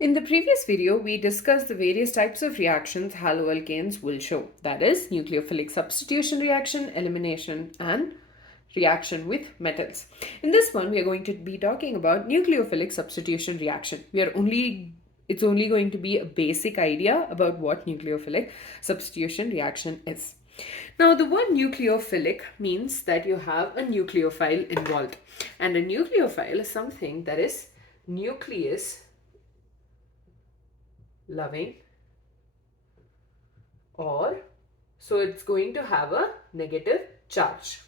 In the previous video, we discussed the various types of reactions haloalkanes will show. That is, nucleophilic substitution reaction, elimination, and reaction with metals. In this one, we are going to be talking about nucleophilic substitution reaction. It's only going to be a basic idea about what nucleophilic substitution reaction is. Now, the word nucleophilic means that you have a nucleophile involved. And a nucleophile is something that is nucleus loving, or so it's going to have a negative charge.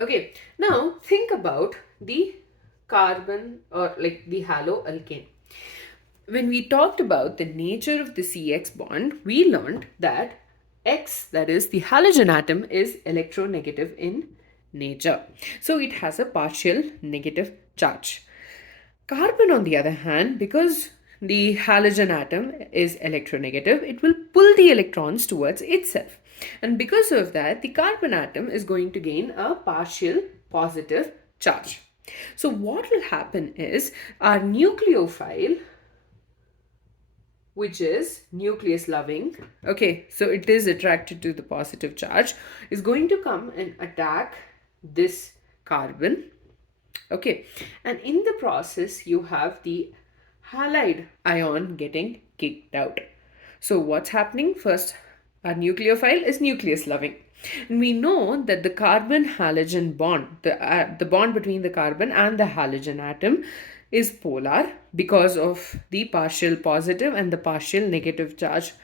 Okay, now think about the carbon or like the haloalkane. When we talked about the nature of the CX bond, we learned that X, that is the halogen atom, is electronegative in nature. So it has a partial negative charge. Carbon, on the other hand, because the halogen atom is electronegative, it will pull the electrons towards itself. And because of that, the carbon atom is going to gain a partial positive charge. So what will happen is our nucleophile, which is nucleus loving, okay, so it is attracted to the positive charge, is going to come and attack this carbon. Okay, and in the process, you have the halide ion getting kicked out. So what's happening? First, our nucleophile is nucleus loving. And we know that the carbon halogen bond, the bond between the carbon and the halogen atom, is polar because of the partial positive and the partial negative charge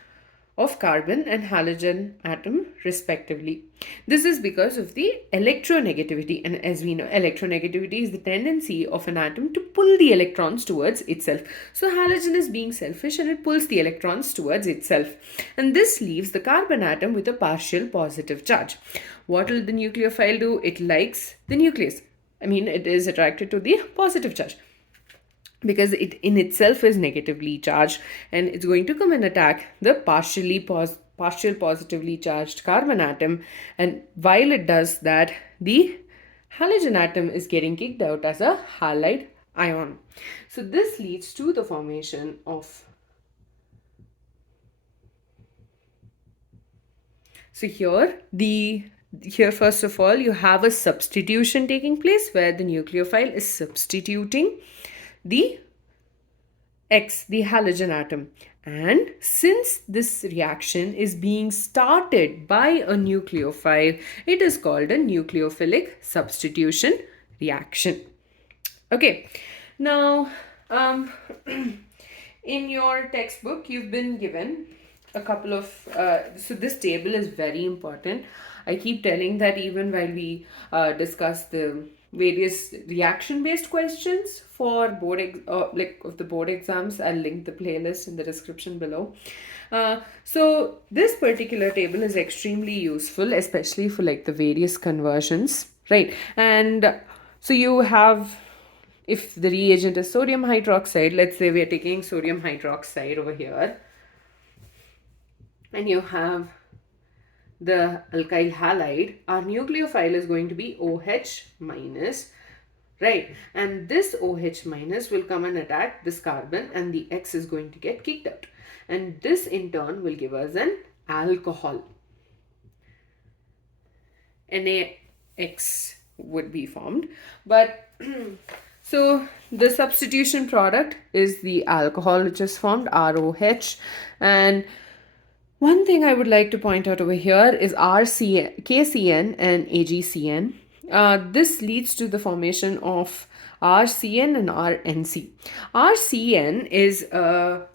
of carbon and halogen atom respectively. This is because of the electronegativity, and as we know, electronegativity is the tendency of an atom to pull the electrons towards itself. So halogen is being selfish and it pulls the electrons towards itself, and this leaves the carbon atom with a partial positive charge. What will the nucleophile do? It likes the nucleus. It is attracted to the positive charge, because it in itself is negatively charged, and it's going to come and attack the partial positively charged carbon atom. And while it does that, the halogen atom is getting kicked out as a halide ion. So this leads to the formation of, so here first of all you have a substitution taking place where the nucleophile is substituting the X, the halogen atom. And since this reaction is being started by a nucleophile, it is called a nucleophilic substitution reaction. Okay, now in your textbook you've been given a couple of so this table is very important. I keep telling that even while we discuss the various reaction based questions for of the board exams. I'll link the playlist in the description below. So this particular table is extremely useful, especially for like the various conversions, right? And so you have, if the reagent is sodium hydroxide, let's say we are taking sodium hydroxide over here, and you have the alkyl halide, our nucleophile is going to be OH minus, right? And this OH minus will come and attack this carbon, and the X is going to get kicked out. And this in turn will give us an alcohol. NaX would be formed. But so the substitution product is the alcohol which is formed, ROH. And one thing I would like to point out over here is KCN and AgCN. This leads to the formation of RCN and RNC. RCN is a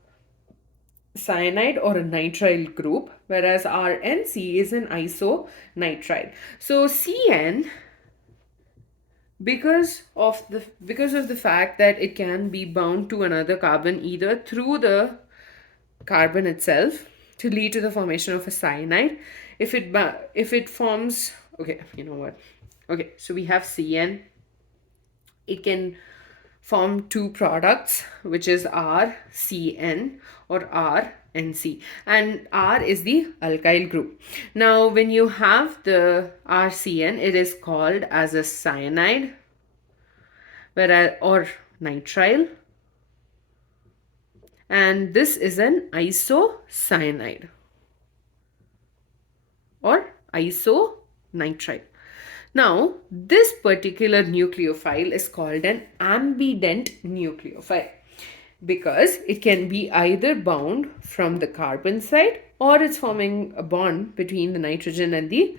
cyanide or a nitrile group, whereas RNC is an isonitrile. So CN, because of the fact that it can be bound to another carbon either through the carbon itself to lead to the formation of a cyanide. If it forms, okay, you know what? Okay, so we have CN. It can form two products, which is RCN or RNC, and R is the alkyl group. Now, when you have the RCN, it is called as a cyanide, whereas or nitrile, and this is an isocyanide or isonitride. Now, this particular nucleophile is called an ambident nucleophile because it can be either bound from the carbon side or it's forming a bond between the nitrogen and the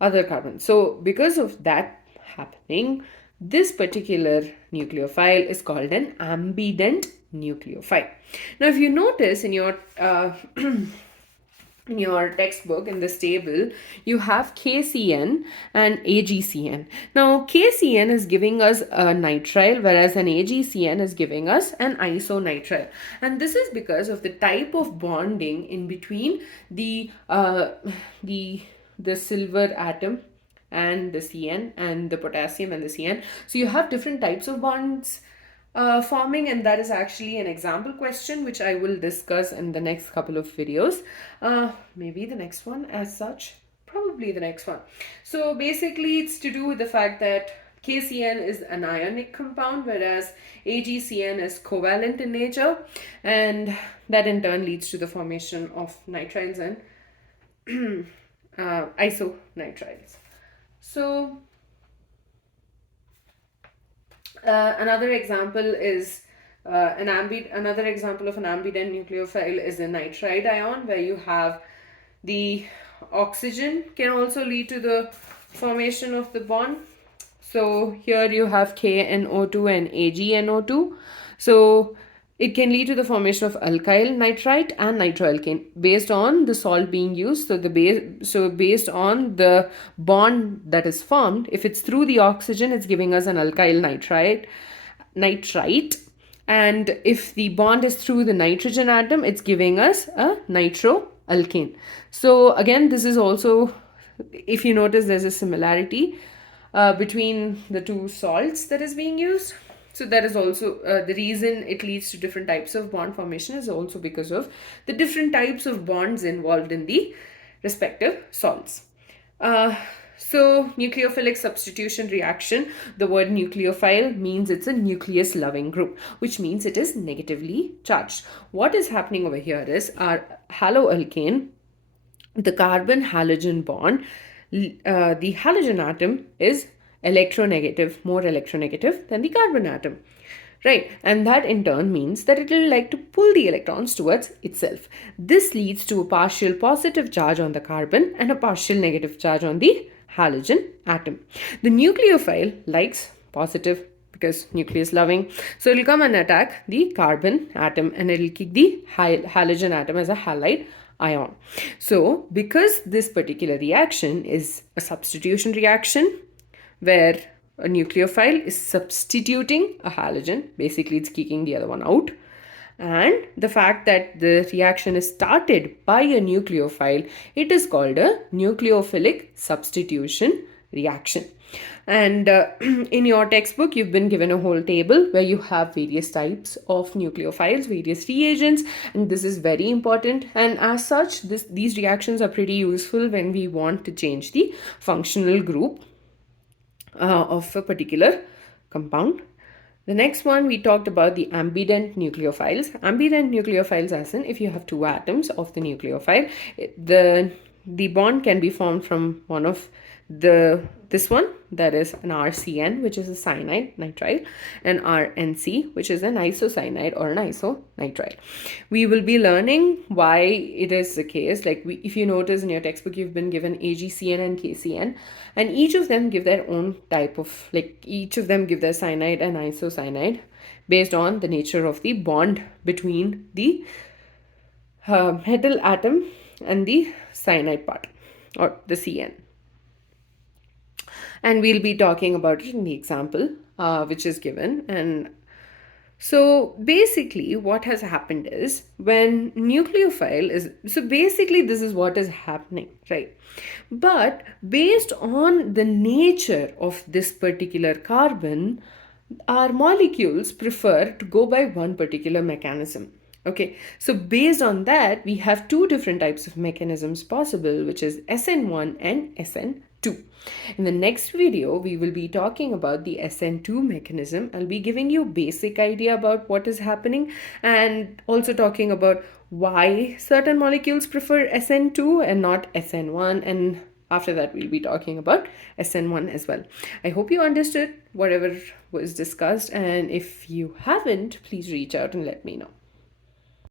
other carbon. So, because of that happening, this particular nucleophile is called an ambident nucleophile. Now, if you notice in your in your textbook, in this table, you have KCN and AgCN. Now, KCN is giving us a nitrile, whereas an AgCN is giving us an isonitrile. And this is because of the type of bonding in between the silver atom and the CN, and the potassium and the CN. So you have different types of bonds forming, and that is actually an example question which I will discuss in the next couple of videos. Maybe the next one as such, probably the next one. So basically it's to do with the fact that KCN is an ionic compound, whereas AgCN is covalent in nature, and that in turn leads to the formation of nitriles and isonitriles. So another example is another example of an ambident nucleophile is a nitride ion, where you have the oxygen can also lead to the formation of the bond. So here you have KNO2 and AgNO2. So it can lead to the formation of alkyl nitrite and nitroalkane based on the salt being used. So based on the bond that is formed, if it's through the oxygen, it's giving us an alkyl nitrite, and if the bond is through the nitrogen atom, it's giving us a nitroalkane. So again, this is also, if you notice, there's a similarity between the two salts that is being used. So that is also the reason it leads to different types of bond formation, is also because of the different types of bonds involved in the respective salts. So nucleophilic substitution reaction, the word nucleophile means it's a nucleus loving group, which means it is negatively charged. What is happening over here is our haloalkane, the carbon halogen bond, the halogen atom is more electronegative than the carbon atom, right? And that in turn means that it will like to pull the electrons towards itself. This leads to a partial positive charge on the carbon and a partial negative charge on the halogen atom. The nucleophile likes positive because nucleus loving, so it will come and attack the carbon atom, and it will kick the halogen atom as a halide ion. So because this particular reaction is a substitution reaction, where a nucleophile is substituting a halogen, basically it's kicking the other one out, and the fact that the reaction is started by a nucleophile, it is called a nucleophilic substitution reaction. And in your textbook, you've been given a whole table where you have various types of nucleophiles, various reagents, and this is very important. And as such, these reactions are pretty useful when we want to change the functional group of a particular compound. The next one, we talked about the ambident nucleophiles. Ambident nucleophiles, as in if you have two atoms of the nucleophile, the bond can be formed from one of this one, that is an RCN, which is a cyanide nitrile, and RNC, which is an isocyanide or an isonitrile. We will be learning why it is the case. Like if you notice in your textbook, you've been given AgCN and KCN, and each of them give their own type of, each of them give their cyanide and isocyanide based on the nature of the bond between the metal atom and the cyanide part, or the CN. And we'll be talking about it in the example which is given. And so basically what has happened is, when nucleophile is, so basically this is what is happening, right? But based on the nature of this particular carbon, our molecules prefer to go by one particular mechanism. Okay, so based on that, we have two different types of mechanisms possible, which is SN1 and SN2. 2. In the next video, we will be talking about the SN2 mechanism. I'll be giving you basic idea about what is happening and also talking about why certain molecules prefer SN2 and not SN1, and after that we'll be talking about SN1 as well. I hope you understood whatever was discussed, and if you haven't, please reach out and let me know.